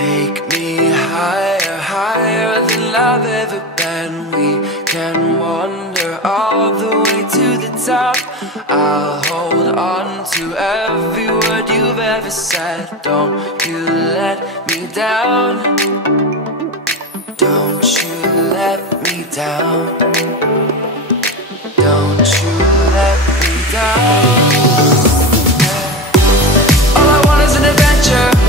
Take me higher, higher than I've ever been. We can wander all the way to the top. I'll hold on to every word you've ever said. Don't you let me down. Don't you let me down. Don't you let me down. All I want is an adventure.